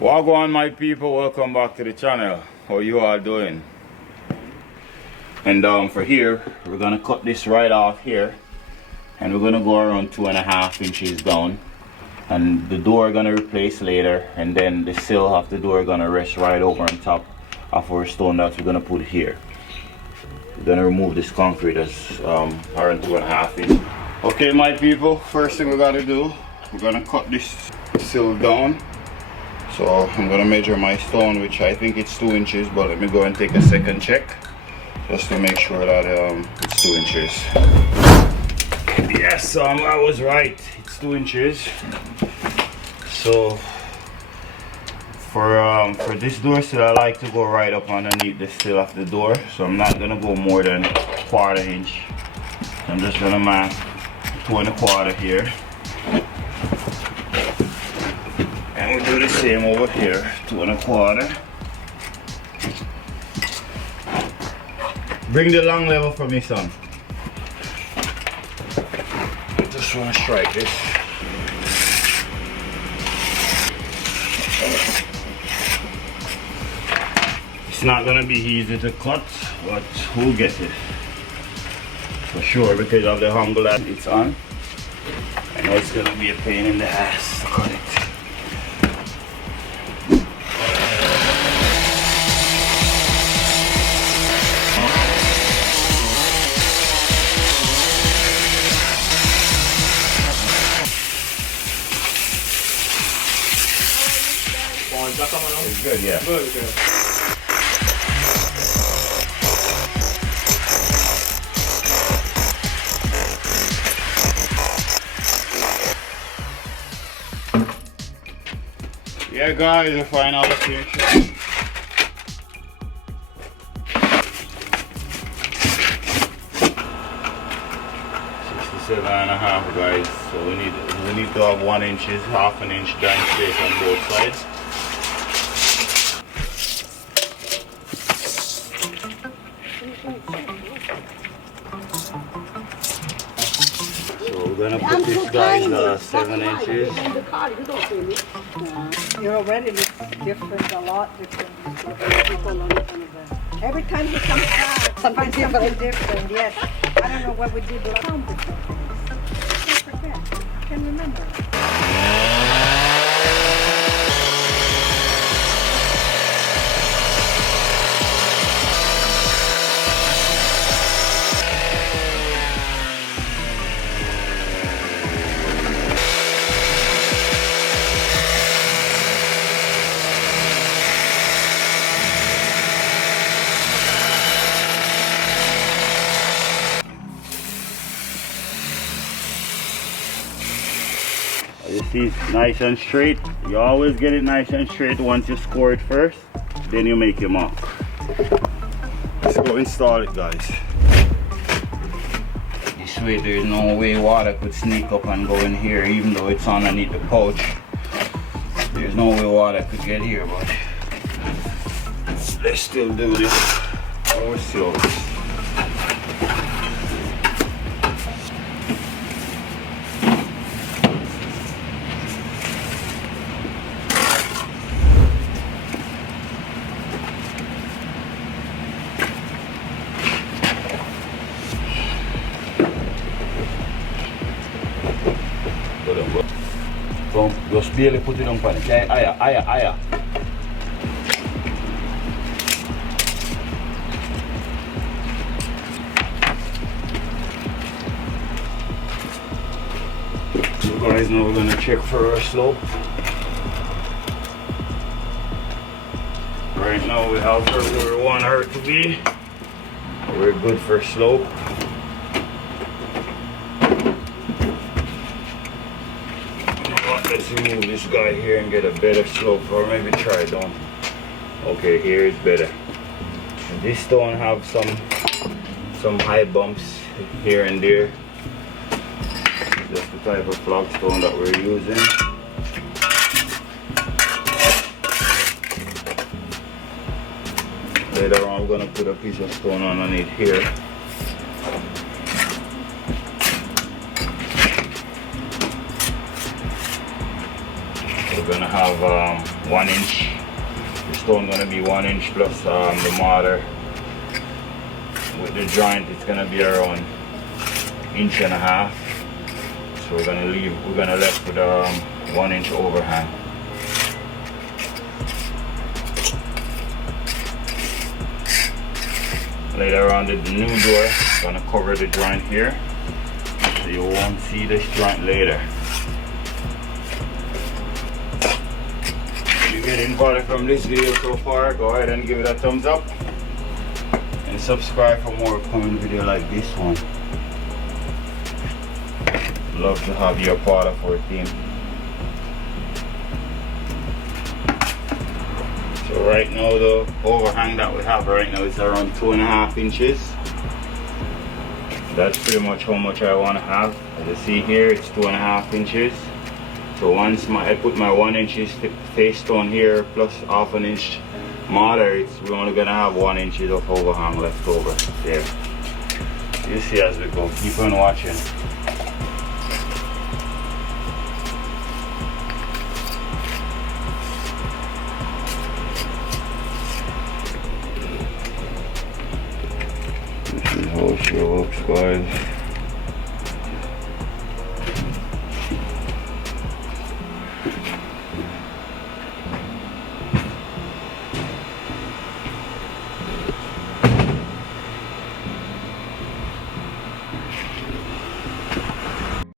Wagwan my people, welcome back to the channel. How you all doing? And for here, we're gonna cut this right off here, and we're gonna go around 2.5 inches down, and the door gonna replace later, and then the sill of the door gonna rest right over on top of our stone that we're gonna put here. We're gonna remove this concrete that's around 2.5 inches. Okay my people, first thing we gotta do, we're gonna cut this sill down. So I'm gonna measure my stone, which I think it's 2 inches, but let me go and take a second check just to make sure that it's 2 inches. Yes, I was right, it's 2 inches. So for this door sill, I like to go right up underneath the sill of the door, so I'm not gonna go more than 1/4 inch. I'm just gonna mark 2.25 here. And we'll do the same over here, 2.25. Bring the long level for me, son. I just want to strike this. It's not going to be easy to cut, but we'll get it. For sure, because of the angle that it's on. I know it's going to be a pain in the ass to cut it. It's good, yeah. Good, good. Yeah guys, the final station. 67.5 guys. So we need to have 1 inch, half an inch down space on both sides. We're gonna put this guys 7 inches. You already look different, a lot different. Every time he comes back, something different, yes. I don't know what we did last time. I forget. I can't remember. You see it's nice and straight. You always get it nice and straight once you score it first, then you make your mark. Let's go install it guys. This way there's no way water could sneak up and go in here, even though it's underneath the pouch. There's no way water could get here, but let's still do this. Oh, still. Então, eu spiele put it on pan. Okay, aya. So guys, now we're gonna check for our slope. Right now we have her where we want her to be. We're good for slope. Let's remove this guy here and get a better slope, or maybe try it down. Okay, here is better. And this stone have some high bumps here and there. Just the type of flagstone that we're using. Later on, we're gonna put a piece of stone underneath here. We're gonna have 1 inch. The stone gonna be 1 inch plus the mortar. With the joint, it's gonna be around 1.5 inches. So we're gonna left with 1 inch overhang. Later on, the new door, gonna cover the joint here, so you won't see this joint later. If you get involved from this video so far, go ahead and give it a thumbs up and subscribe for more coming video like this one. Love to have you a part of our team. So right now the overhang that we have right now is around 2.5 inches. That's pretty much how much I want to have. As you see here, it's 2.5 inches. So once I put my 1 inch face stone here plus 1/2 inch mortar, we're only gonna have 1 inch of overhang left over there. You see as we go. Keep on watching. This is how she looks, guys.